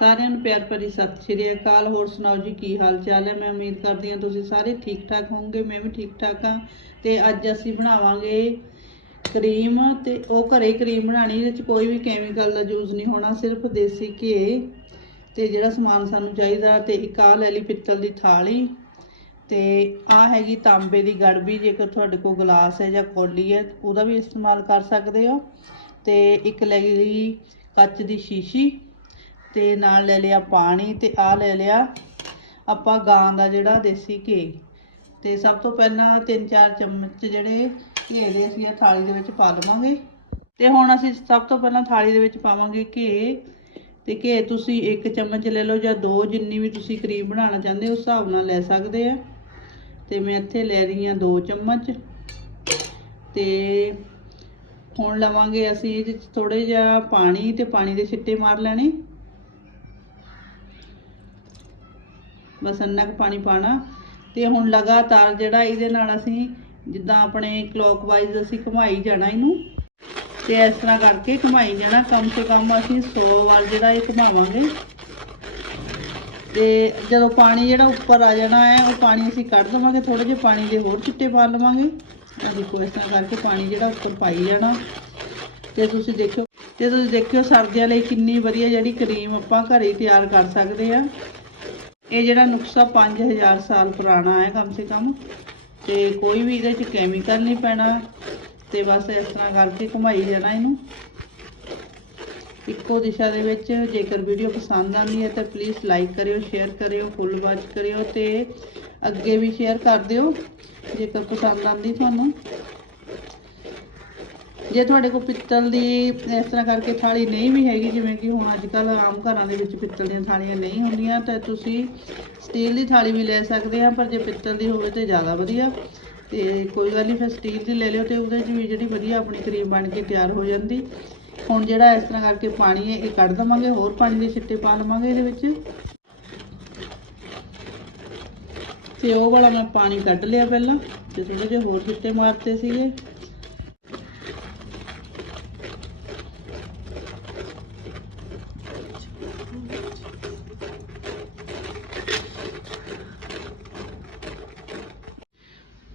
ਸਾਰਿਆਂ ਨੂੰ ਪਿਆਰ ਭਰੀ ਸਤਿ ਸ਼੍ਰੀ ਅਕਾਲ। ਹੋਰ ਸੁਣਾਓ ਜੀ, ਕੀ ਹਾਲ ਚਾਲ ਹੈ? ਮੈਂ ਉਮੀਦ ਕਰਦੀ ਹਾਂ ਤੁਸੀਂ ਸਾਰੇ ਠੀਕ ਠਾਕ ਹੋਵੋਗੇ, ਮੈਂ ਵੀ ਠੀਕ ਠਾਕ ਹਾਂ। ਤੇ ਅੱਜ ਅਸੀਂ ਬਣਾਵਾਂਗੇ ਕਰੀਮ ਤੇ ਉਹ ਘਰੇ ਕਰੀਮ ਬਣਾਣੀ ਇਹਦੇ ਵਿੱਚ ਕੋਈ ਵੀ ਕੈਮੀਕਲ ਦਾ ਯੂਜ਼ ਨਹੀਂ ਹੋਣਾ, ਸਿਰਫ ਦੇਸੀ ਘੇ ਤੇ ਜਿਹੜਾ ਸਮਾਨ ਸਾਨੂੰ ਚਾਹੀਦਾ ਤੇ ਇੱਕ ਆਹ ਲੈ ਲਈ ਪਿੱਤਲ ਦੀ ਥਾਲੀ ਤੇ ਆ ਹੈਗੀ ਤਾਂਬੇ ਦੀ ਗੜਬੀ ਜੇਕਰ ਤੁਹਾਡੇ ਕੋਲ ਗਲਾਸ ਹੈ ਜਾਂ ਕੌਲੀ ਹੈ, ਉਹਦਾ ਵੀ ਇਸਤੇਮਾਲ ਕਰ ਸਕਦੇ ਹੋ। ਤੇ ਇੱਕ ਲੈ ਲਈ ਕੱਚ ਦੀ ਸ਼ੀਸ਼ੀ ਤੇ ਨਾਲ ਲੈ ਲਿਆ ਪਾਣੀ ਤੇ ਆ ਲੈ ਲਿਆ ਆਪਾਂ ਗਾਂ ਦਾ ਜਿਹੜਾ ਦੇਸੀ ਘੇ। ਤੇ ਸਭ ਤੋਂ ਪਹਿਲਾਂ ਤਿੰਨ ਚਾਰ ਚਮਚ ਜਿਹੜੇ ਘੇ ਦੇ ਅਸੀਂ ਇਹ ਥਾਲੀ ਦੇ ਵਿੱਚ ਪਾ ਲਵਾਂਗੇ ਤੇ ਹੁਣ ਅਸੀਂ ਸਭ ਤੋਂ ਪਹਿਲਾਂ ਥਾਲੀ ਦੇ ਵਿੱਚ ਪਾਵਾਂਗੇ ਘੇ। ਤੇ ਘੇ ਤੁਸੀਂ ਇੱਕ ਚਮਚ ਲੈ ਲਓ ਜਾਂ ਦੋ, ਜਿੰਨੀ ਵੀ ਤੁਸੀਂ ਕਰੀਮ ਬਣਾਉਣਾ ਚਾਹੁੰਦੇ ਹੋ, ਉਸ ਹਿਸਾਬ ਨਾਲ ਲੈ ਸਕਦੇ ਆ। ਤੇ ਮੈਂ ਇੱਥੇ ਲੈ ਰਹੀ ਹਾਂ ਦੋ ਚਮਚ। ਤੇ ਹੁਣ ਲਵਾਂਗੇ ਅਸੀਂ ਇਹਦੇ ਵਿੱਚ ਥੋੜੇ ਜਿਹਾ ਪਾਣੀ ਤੇ ਪਾਣੀ ਦੇ ਛਿੱਟੇ ਮਾਰ ਲੈਣੇ। ਬਸ ਇੰਨਾ ਕੁ ਪਾਣੀ ਪਾਣਾ ਤੇ ਹੁਣ ਲਗਾਤਾਰ ਜਿਹੜਾ ਇਹਦੇ ਨਾਲ ਅਸੀਂ ਜਿੱਦਾਂ ਆਪਣੇ ਕਲੋਕਵਾਈਜ਼ ਅਸੀਂ ਘੁਮਾਈ ਜਾਣਾ ਇਹਨੂੰ। ਤੇ ਇਸ ਤਰ੍ਹਾਂ ਕਰਕੇ ਘੁਮਾਈ ਜਾਣਾ। ਕਮ ਸੇ ਕਮ ਅਸੀਂ 100 ਵਾਰ ਜਿਹੜਾ ਇਹ ਘੁਮਾਵਾਂਗੇ। ਤੇ ਜਦੋਂ ਪਾਣੀ ਜਿਹੜਾ ਉੱਪਰ ਆ ਜਾਣਾ ਹੈ, ਉਹ ਪਾਣੀ ਅਸੀਂ ਕੱਢ ਦਵਾਂਗੇ। ਥੋੜੇ ਜਿਹੇ ਪਾਣੀ ਦੇ ਹੋਰ ਚਿੱਟੇ ਪਾ ਲਵਾਂਗੇ। ਆ ਦੇਖੋ, ਇਸ ਤਰ੍ਹਾਂ ਕਰਕੇ ਪਾਣੀ ਜਿਹੜਾ ਉੱਪਰ ਪਾਈ ਜਾਣਾ। ਤੇ ਤੁਸੀਂ ਦੇਖਿਓ, ਤੇ ਤੁਸੀਂ ਦੇਖਿਓ ਸਰਦੀਆਂ ਲਈ ਕਿੰਨੀ ਵਧੀਆ ਜਿਹੜੀ ਕਰੀਮ ਆਪਾਂ ਘਰੇ ਹੀ ਤਿਆਰ ਕਰ ਸਕਦੇ ਆ। ਇਹ ਜਿਹੜਾ ਨੁਕਸਾ 5000 ਸਾਲ ਪੁਰਾਣਾ ਹੈ ਕਮ ਸੇ ਕਮ, ਤੇ ਕੋਈ ਵੀ ਇਹਦੇ ਚ ਕੈਮੀਕਲ ਨਹੀਂ ਪੈਣਾ, ਤੇ ਬਸ ਇਸ ਤਰ੍ਹਾਂ ਕਰਕੇ ਘੁਮਾਈ ਜਾਣਾ ਇਹਨੂੰ। ਇੱਕੋ ਦਿਸ਼ਾ ਦੇ ਵਿੱਚ ਜੇਕਰ ਵੀਡੀਓ ਪਸੰਦ ਆਉਂਦੀ ਹੈ ਤਾਂ ਪਲੀਜ਼ ਲਾਈਕ ਕਰਿਓ ਸ਼ੇਅਰ ਕਰਿਓ ਫੁੱਲ ਵਾਚ ਕਰਿਓ ਤੇ ਅੱਗੇ ਵੀ ਸ਼ੇਅਰ ਕਰ ਦਿਓ, ਜੇਕਰ ਪਸੰਦ ਆਉਂਦੀ ਤੁਹਾਨੂੰ। ਜੇ ਤੁਹਾਡੇ ਕੋਲ ਪਿੱਤਲ ਦੀ ਇਸ ਤਰ੍ਹਾਂ ਕਰਕੇ ਥਾਲੀ ਨਹੀਂ ਵੀ ਹੈਗੀ, ਜਿਵੇਂ ਕਿ ਹੁਣ ਅੱਜ ਕੱਲ ਆਮ ਘਰਾਂ ਦੇ ਵਿੱਚ ਪਿੱਤਲ ਦੀਆਂ ਥਾਲੀਆਂ ਨਹੀਂ ਹੁੰਦੀਆਂ, ਤਾਂ ਤੁਸੀਂ ਸਟੀਲ ਦੀ ਥਾਲੀ ਵੀ ਲੈ ਸਕਦੇ ਆ ਪਰ ਜੇ ਪਿੱਤਲ ਦੀ ਹੋਵੇ ਤੇ ਜ਼ਿਆਦਾ ਵਧੀਆ। ਤੇ ਕੋਈ ਗੱਲ ਨਹੀਂ, ਫਿਰ ਸਟੀਲ ਦੀ ਲੈ ਲਿਓ ਤੇ ਉਹਦੇ 'ਚ ਵੀ ਜਿਹੜੀ ਵਧੀਆ ਆਪਣੀ ਕਰੀਮ ਬਣ ਕੇ ਤਿਆਰ ਹੋ ਜਾਂਦੀ। ਹੁਣ ਜਿਹੜਾ ਇਸ ਤਰ੍ਹਾਂ ਕਰਕੇ ਪਾਣੀ ਹੈ, ਇਹ ਕੱਢ ਦਵਾਂਗੇ, ਹੋਰ ਪਾਣੀ ਦੇ ਛਿੱਟੇ ਪਾ ਲਵਾਂਗੇ ਇਹਦੇ ਵਿੱਚ। ਤੇ ਉਹ ਵਾਲਾ ਮੈਂ ਪਾਣੀ ਕੱਢ ਲਿਆ ਪਹਿਲਾਂ, ਤੇ ਥੋੜੇ ਜਿਹੇ ਹੋਰ ਛਿੱਟੇ ਮਾਰਤੇ ਸੀਗੇ।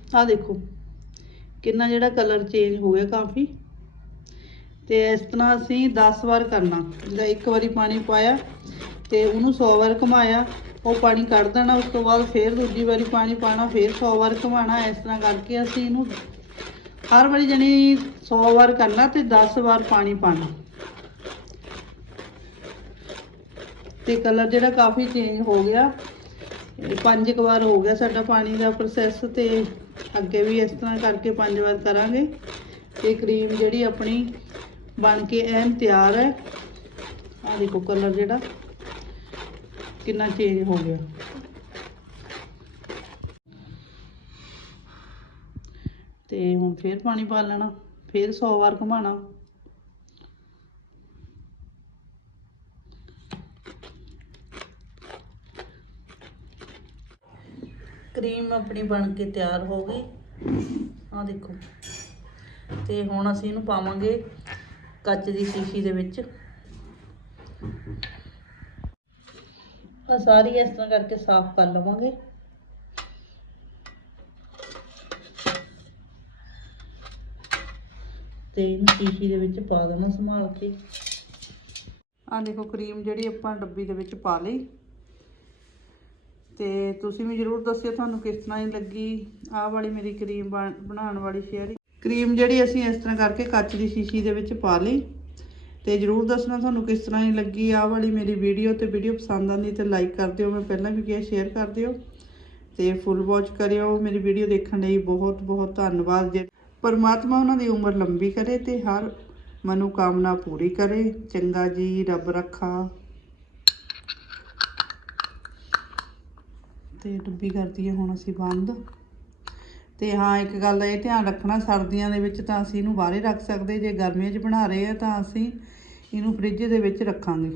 ਆ ਦੇਖੋ, ਕਿੰਨਾ ਜਿਹੜਾ ਕਲਰ ਚੇਂਜ ਹੋ ਗਿਆ ਕਾਫੀ। ਤੇ ਇਸ ਤਰ੍ਹਾਂ ਅਸੀਂ 10 ਵਾਰ ਕਰਨਾ ਜਿੱਦਾਂ ਇੱਕ ਵਾਰੀ ਪਾਣੀ ਪਾਇਆ ਤੇ ਉਹਨੂੰ 100 ਵਾਰ ਘੁਮਾਇਆ, ਉਹ ਪਾਣੀ ਕੱਢ ਦੇਣਾ, ਉਸ ਤੋਂ ਬਾਅਦ ਫੇਰ ਦੂਜੀ ਵਾਰੀ ਪਾਣੀ ਪਾਣਾ ਫੇਰ 100 ਵਾਰ ਘੁਮਾਣਾ ਇਸ ਤਰ੍ਹਾਂ ਕਰਕੇ ਅਸੀਂ ਇਹਨੂੰ ਹਰ ਵਾਰੀ ਜਣੀ 100 ਵਾਰ ਕਰਨਾ ਤੇ 10 ਵਾਰ ਪਾਣੀ ਪਾਣਾ ਤੇ ਕਲਰ ਜਿਹੜਾ ਕਾਫੀ ਚੇਂਜ ਹੋ ਗਿਆ ਪੰਜ ਕੁ ਵਾਰ ਹੋ ਗਿਆ ਸਾਡਾ ਪਾਣੀ ਦਾ ਪ੍ਰੋਸੈਸ ਤੇ। ਅੱਗੇ ਵੀ ਇਸ ਤਰ੍ਹਾਂ ਕਰਕੇ ਪੰਜ ਵਾਰ ਕਰਾਂਗੇ ਤੇ ਕਰੀਮ ਜਿਹੜੀ ਆਪਣੀ ਬਣ ਕੇ ਐਨ ਤਿਆਰ ਹੈ। ਆ ਦੇਖੋ ਕਲਰ ਜਿਹੜਾ ਕਿੰਨਾ ਚੇਂਜ ਹੋ ਗਿਆ। ਤੇ ਹੁਣ ਫੇਰ ਪਾਣੀ ਪਾ ਲੈਣਾ, ਫੇਰ 100 ਵਾਰ ਘੁਮਾਣਾ ਕਰੀਮ ਆਪਣੀ ਬਣ ਕੇ ਤਿਆਰ ਹੋ ਗਈ। ਆ ਦੇਖੋ। ਤੇ ਹੁਣ ਅਸੀਂ ਇਹਨੂੰ ਪਾਵਾਂਗੇ ਕੱਚ ਦੀ ਸ਼ੀਸ਼ੀ ਦੇ ਵਿੱਚ। ਆ ਸਾਰੀ ਇਸ ਤਰ੍ਹਾਂ ਕਰਕੇ ਸਾਫ਼ ਕਰ ਲਵਾਂਗੇ। ਤੇ ਇਹਨੂੰ ਸ਼ੀਸ਼ੀ ਦੇ ਵਿੱਚ ਪਾ ਦੇਣਾ ਸੰਭਾਲ ਕੇ। ਆ ਦੇਖੋ ਕਰੀਮ ਜਿਹੜੀ ਆਪਾਂ ਡੱਬੀ ਦੇ ਵਿੱਚ ਪਾ ਲਈ। ਤੇ ਤੁਸੀਂ ਵੀ ਜਰੂਰ ਦੱਸਿਓ ਤੁਹਾਨੂੰ ਕਿਸ ਤਰ੍ਹਾਂ ਹੀ ਲੱਗੀ ਆਹ ਵਾਲੀ ਮੇਰੀ ਕਰੀਮ ਬਣਾਉਣ ਵਾਲੀ ਸ਼ੇਅਰਿੰਗ ਕਰੀਮ ਜਿਹੜੀ ਅਸੀਂ ਇਸ ਤਰ੍ਹਾਂ ਕਰਕੇ ਕੱਚ ਦੀ ਸ਼ੀਸ਼ੀ ਦੇ ਵਿੱਚ ਪਾ ਲਈ। ਤੇ ਜਰੂਰ ਦੱਸਣਾ ਤੁਹਾਨੂੰ ਕਿਸ ਤਰ੍ਹਾਂ ਹੀ ਲੱਗੀ ਆਹ ਵਾਲੀ ਮੇਰੀ ਵੀਡੀਓ ਤੇ ਵੀਡੀਓ ਪਸੰਦ ਆਂਦੀ ਤੇ ਲਾਈਕ ਕਰ ਦਿਓ, ਮੈਂ ਪਹਿਲਾਂ ਵੀ ਕਿਹਾ ਸ਼ੇਅਰ ਕਰ ਦਿਓ। ਤੇ ਫੁੱਲ ਵਾਚ ਕਰਿਓ, ਮੇਰੀ ਵੀਡੀਓ ਦੇਖਣ ਲਈ ਬਹੁਤ ਬਹੁਤ ਧੰਨਵਾਦ। ਜੇ ਪਰਮਾਤਮਾ ਉਹਨਾਂ ਦੀ ਉਮਰ ਲੰਬੀ ਕਰੇ ਤੇ ਹਰ ਮਨੋਕਾਮਨਾ ਪੂਰੀ ਕਰੇ। ਚੰਗਾ ਜੀ, ਰੱਬ ਰੱਖਾ। ਤੇ ਡੱਬੀ ਕਰਦੀ ਹੈ ਹੁਣ ਅਸੀਂ ਬੰਦ। ਤੇ ਹਾਂ, ਇੱਕ ਗੱਲ ਦਾ ਇਹ ਧਿਆਨ ਰੱਖਣਾ, ਸਰਦੀਆਂ ਦੇ ਵਿੱਚ ਤਾਂ ਅਸੀਂ ਇਹਨੂੰ ਬਾਹਰੇ ਰੱਖ ਸਕਦੇ, ਜੇ ਗਰਮੀਆਂ 'ਚ ਬਣਾ ਰਹੇ ਆ ਤਾਂ ਅਸੀਂ ਇਹਨੂੰ ਫ੍ਰਿਜ ਦੇ ਵਿੱਚ ਰੱਖਾਂਗੇ।